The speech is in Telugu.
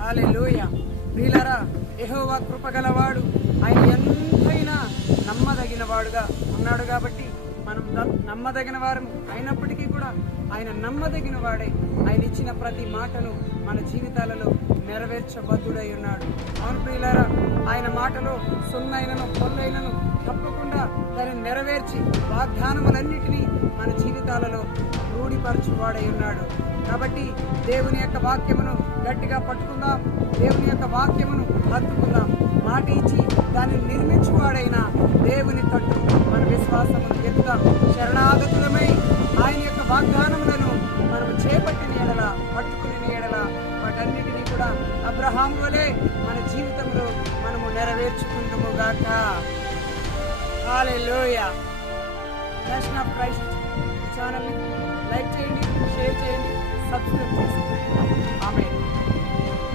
హల్లెలూయా. ప్రియులారా, యెహోవా కృపగలవాడు, ఆయన ఎంతైనా నమ్మదగిన వాడుగా ఉన్నాడు. కాబట్టి మనం నమ్మదగిన వారం అయినప్పటికీ కూడా ఆయన నమ్మదగిన వాడే. ఆయన ఇచ్చిన ప్రతి మాటను మన జీవితాలలో నెరవేర్చబద్ధుడై ఉన్నాడు. అవును ప్రియులారా, ఆయన మాటలో సున్నైనను పొల్లైనను తప్పకుండా దాన్ని నెరవేర్చి వాగ్దానములన్నిటినీ మన జీవితాలలో రూఢిపరచువాడై ఉన్నాడు. కాబట్టి దేవుని యొక్క వాక్యమును గట్టిగా పట్టుకుందాం, దేవుని యొక్క వాక్యమును హత్తుకుందాం. మాట ఇచ్చి దాన్ని నిర్మించువాడైన దేవుని తట్టు మన విశ్వాసమును ఎత్తుదాం. శరణాగతులమై ఆయన యొక్క వాగ్దానములను మనం చేపట్టిన ఎడల, పట్టుకుని ఎడల, వాటన్నిటినీ కూడా అబ్రహాము వలె మన జీవితంలో మనము నెరవేర్చుకుంటాము గాక. హల్లెలూయా. నేషన్ ఆఫ్ క్రైస్ట్ ఛానల్ని లైక్ చేయండి, షేర్ చేయండి, సబ్స్క్రైబ్ చేసుకోండి. ఆమేన్.